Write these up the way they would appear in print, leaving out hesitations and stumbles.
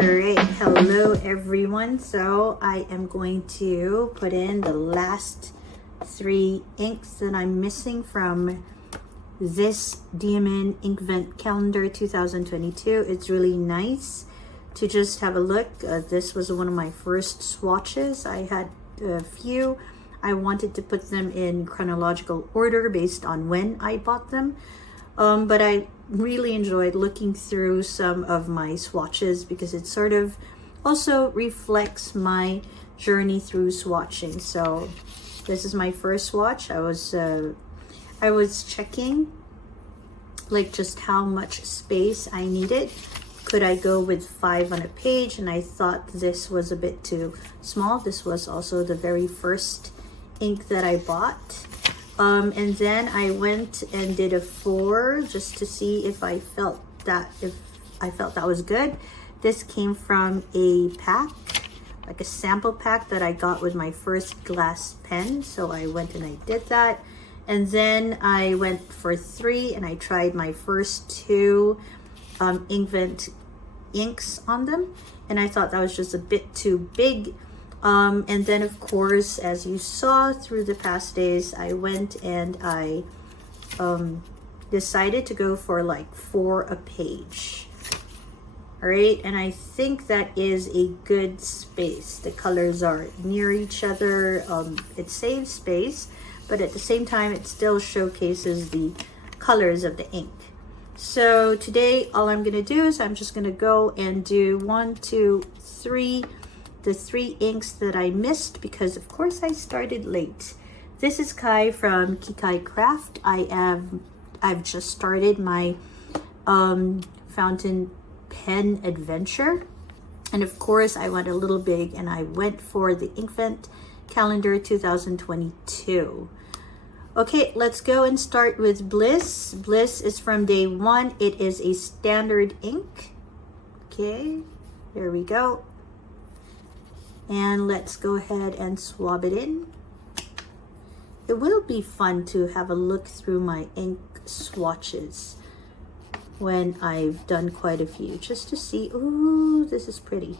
Alright, hello everyone. So I am going to put in the last 3 inks that I'm missing from this Diamond Inkvent Calendar 2022. It's really nice to just have a look. This was one of my first swatches. I had a few. I wanted to put them in chronological order based on when I bought them. But I really enjoyed looking through some of my swatches because it sort of also reflects my journey through swatching. So this is my first swatch. I was checking like just how much space I needed. Could I go with 5 on a page? And I thought this was a bit too small. This was also the very first ink that I bought. And then I went and did a 4 just to see if I felt that was good. This came from a pack, like a sample pack that I got with my first glass pen. So I went and I did that. And then I went for 3 and I tried my first 2 Inkvent inks on them. And I thought that was just a bit too big. And then of course, as you saw through the past days, I went and I decided to go for like 4 a page. All right, and I think that is a good space. The colors are near each other. It saves space, but at the same time, it still showcases the colors of the ink. So today, all I'm gonna do is I'm just gonna go and do 1, 2, 3, the 3 inks that I missed because of course I started late. This is Kai from Kikai Craft. I've just started my fountain pen adventure, and of course I went a little big and I went for the Inkvent Calendar 2022. Okay, let's go and start with Bliss. Bliss is from day 1. It is a standard ink. Okay, there we go. And let's go ahead and swab it in. It will be fun to have a look through my ink swatches when I've done quite a few, just to see, ooh, this is pretty.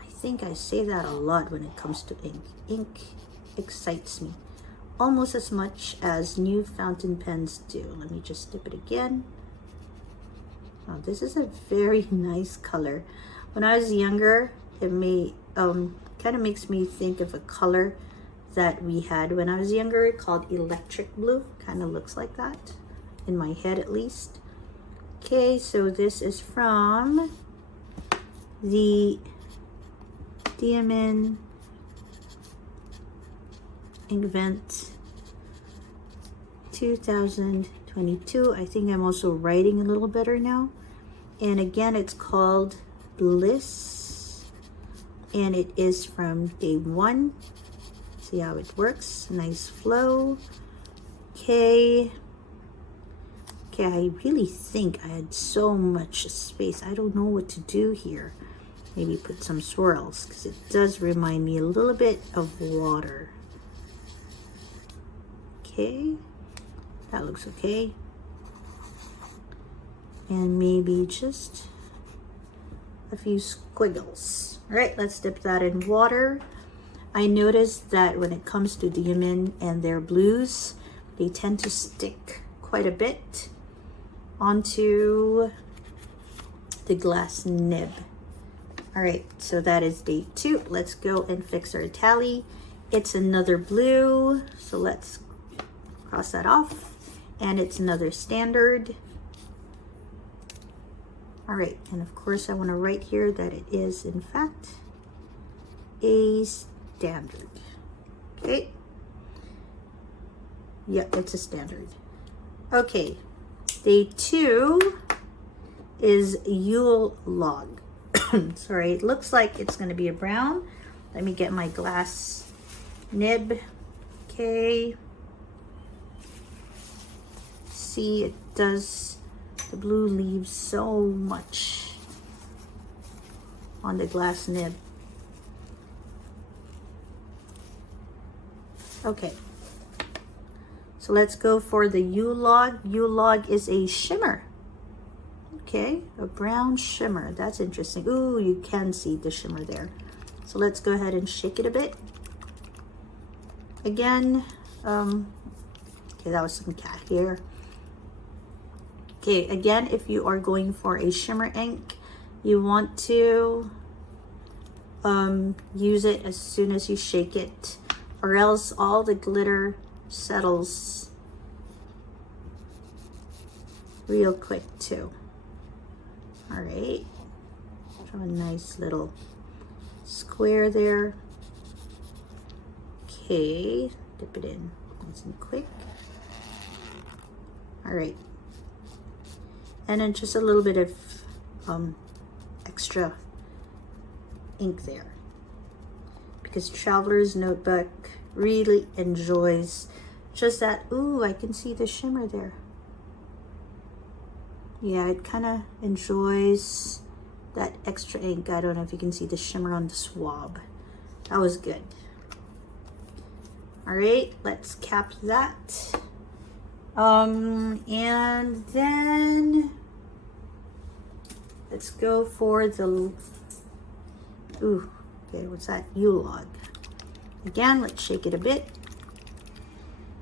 I think I say that a lot when it comes to ink. Ink excites me almost as much as new fountain pens do. Let me just dip it again. Oh, this is a very nice color. When I was younger, it may kind of makes me think of a color that we had when I was younger called electric blue. Kind of looks like that in my head, at least. Okay, so this is from the Diamond Inkvent 2022. I think I'm also writing a little better now. And again, it's called Bliss. And it is from day 1. See how it works. Nice flow. Okay. Okay, I really think I had so much space. I don't know what to do here. Maybe put some swirls because it does remind me a little bit of water. Okay, that looks okay. And maybe just a few squiggles. All right, let's dip that in water. I noticed that when it comes to Diamond and their blues, they tend to stick quite a bit onto the glass nib. All right, so that is day 2. Let's go and fix our tally. It's another blue, so let's cross that off. And it's another standard. All right, and of course I want to write here that it is in fact a standard. Okay. Yep, it's a standard. Okay, day 2 is Yule Log. Sorry, it looks like it's going to be a brown. Let me get my glass nib. Okay. See, it does, the blue leaves so much on the glass nib. Okay, so let's go for the Yule Log. Yule Log is a shimmer. Okay, a brown shimmer. That's interesting. Ooh, you can see the shimmer there. So let's go ahead and shake it a bit. Again, okay, that was some cat hair. Okay, again, if you are going for a shimmer ink, you want to use it as soon as you shake it, or else all the glitter settles real quick too. All right, draw a nice little square there. Okay, dip it in nice and quick. All right, and then just a little bit of extra ink there, because Traveler's Notebook really enjoys just that. Ooh, I can see the shimmer there. Yeah, it kind of enjoys that extra ink. I don't know if you can see the shimmer on the swab. That was good. All right, let's cap that. And then let's go for the, ooh, okay, what's that? Yule log. Again, let's shake it a bit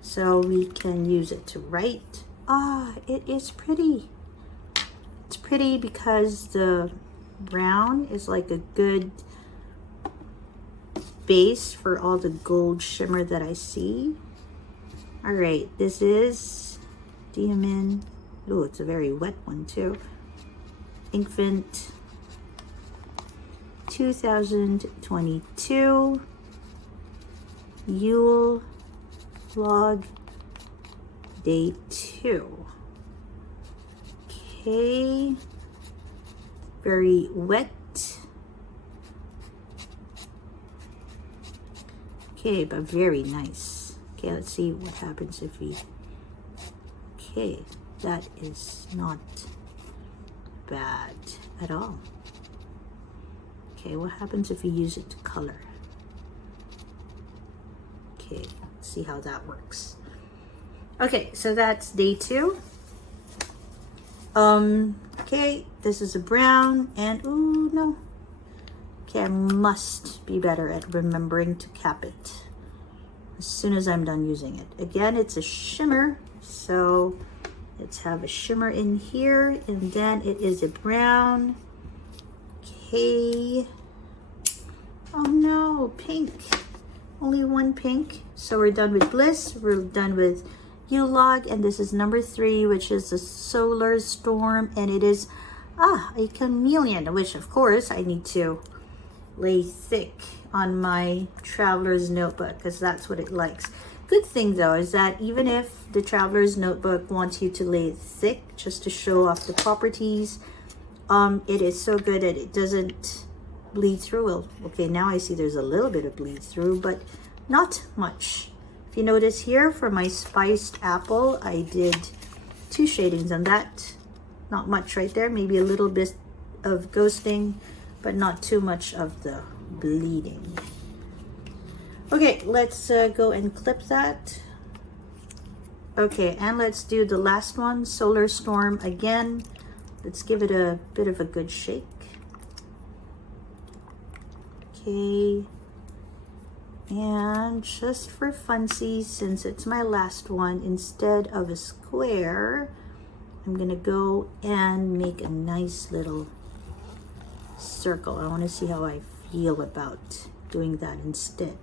so we can use it to write. Ah, it is pretty. It's pretty because the brown is like a good base for all the gold shimmer that I see. All right, this is Diamond. Oh, it's a very wet one too. Inkvent 2022 Yule log day 2. Okay, very wet. Okay, but very nice. Okay, let's see what happens if we, okay, that is not bad at all. Okay, what happens if you use it to color? Okay, let's see how that works. Okay, so that's day 2. Okay, this is a brown, and ooh, no. Okay, I must be better at remembering to cap it as soon as I'm done using it. Again, it's a shimmer, so let's have a shimmer in here, and then it is a brown. Okay. Oh no, pink. Only one pink. So we're done with Bliss, we're done with Yule log, and this is number 3, which is the Solar Storm, and it is a chameleon, which of course I need to lay thick on my Traveler's Notebook because that's what it likes. Good thing though is that even if the Traveler's Notebook wants you to lay it thick just to show off the properties, it is so good that it doesn't bleed through. Well, okay, now I see there's a little bit of bleed through, but not much. If you notice here for my spiced apple, I did 2 shadings on that. Not much right there, maybe a little bit of ghosting, but not too much of the bleeding. Okay, let's go and clip that. Okay, and let's do the last one, Solar Storm again. Let's give it a bit of a good shake. Okay, and just for funsies, since it's my last one, instead of a square, I'm gonna go and make a nice little circle. I want to see how I feel about doing that instead.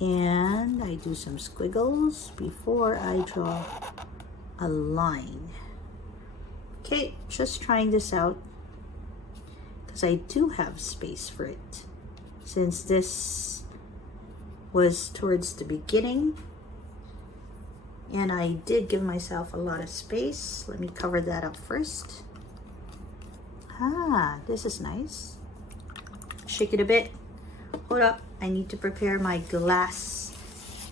And I do some squiggles before I draw a line. Okay, just trying this out because I do have space for it. Since this was towards the beginning and I did give myself a lot of space, let me cover that up first. Ah, this is nice. Shake it a bit. Hold up, I need to prepare my glass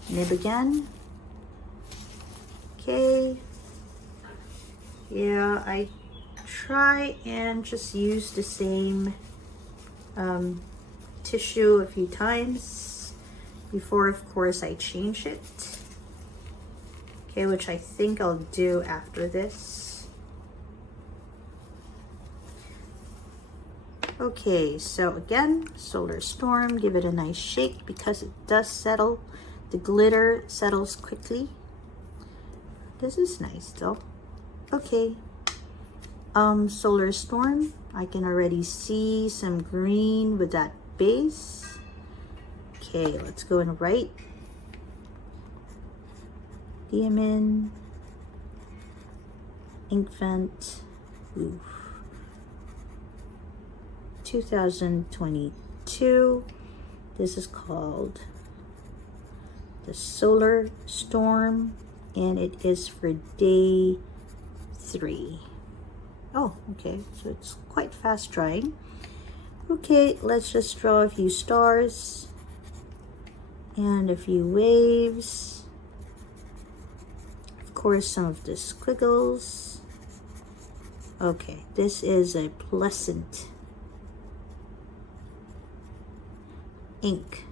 nib again. Okay. Yeah, I try and just use the same tissue a few times before, of course, I change it. Okay, which I think I'll do after this. Okay, so again, Solar Storm, give it a nice shake because it does settle. The glitter settles quickly. This is nice though. Okay, Solar Storm, I can already see some green with that base. Okay, let's go and write. Diamond, Inkvent, 2022. This is called the Solar Storm, and it is for day 3. Oh, okay, so it's quite fast drying. Okay, let's just draw a few stars and a few waves. Of course, some of the squiggles. Okay, this is a pleasant ink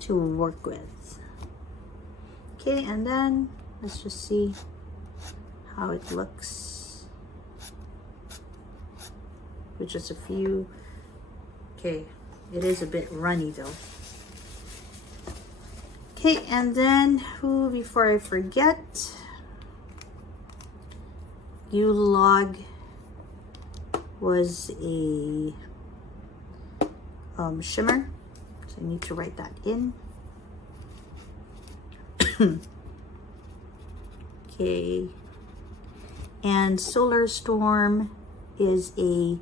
to work with. Okay, and then let's just see how it looks with just a few. Okay, it is a bit runny though. Okay, and then before I forget, U-log was a shimmer, so I need to write that in. Okay, and Solar Storm is a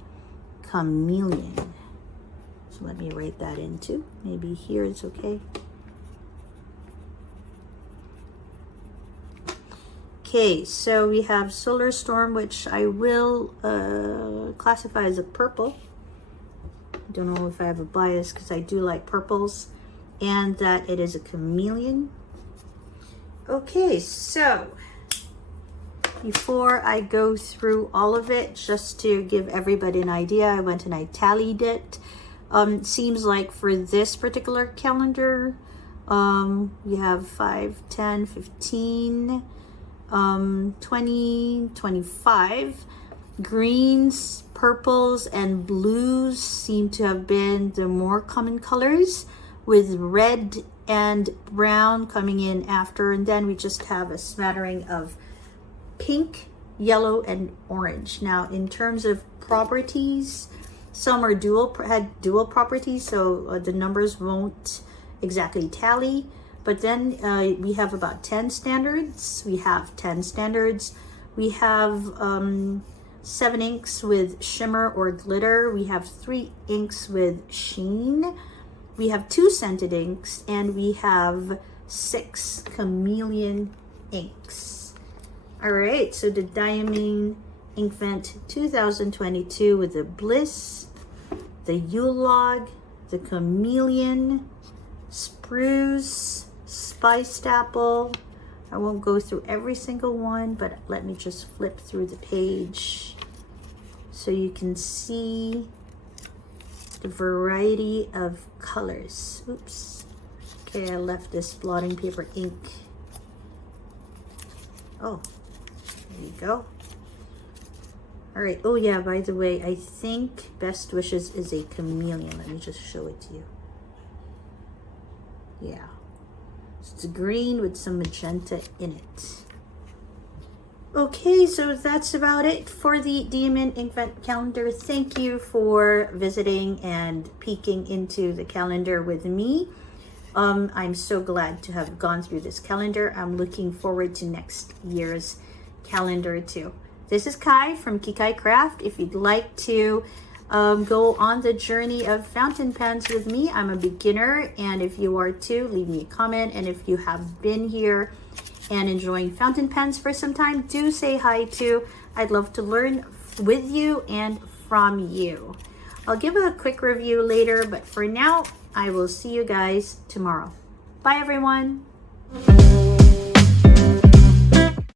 chameleon, so let me write that in too. Maybe here it's okay. Okay, so we have Solar Storm, which I will classify as a purple. I don't know if I have a bias because I do like purples, and that it is a chameleon. Okay, so before I go through all of it, just to give everybody an idea, I went and I tallied it. Seems like for this particular calendar, we have 5, 10, 15, 20, 25. Greens, purples, and blues seem to have been the more common colors, with red and brown coming in after, and then we just have a smattering of pink, yellow, and orange. Now, in terms of properties, some are had dual properties, so the numbers won't exactly tally. But then we have about 10 standards. We have 10 standards. We have 7 inks with shimmer or glitter. We have 3 inks with sheen. We have 2 scented inks, and we have 6 chameleon inks. All right, so the Diamond Inkvent 2022 with the Bliss, the U-log, the Chameleon, Spruce, Spiced Apple. I won't go through every single one, but let me just flip through the page so you can see the variety of colors. Oops. Okay, I left this blotting paper ink. Oh, there you go. All right. Oh yeah, by the way, I think Best Wishes is a chameleon. Let me just show it to you. Yeah. It's green with some magenta in it. Okay, so that's about it for the Diamond Inkvent calendar. Thank you for visiting and peeking into the calendar with me. I'm so glad to have gone through this calendar. I'm looking forward to next year's calendar too. This is Kai from Kikai Craft. If you'd like to go on the journey of fountain pens with me, I'm a beginner, and if you are too, leave me a comment. And if you have been here and enjoying fountain pens for some time, do say hi too. I'd love to learn with you and from you. I'll give a quick review later, but for now, I will see you guys tomorrow. Bye everyone.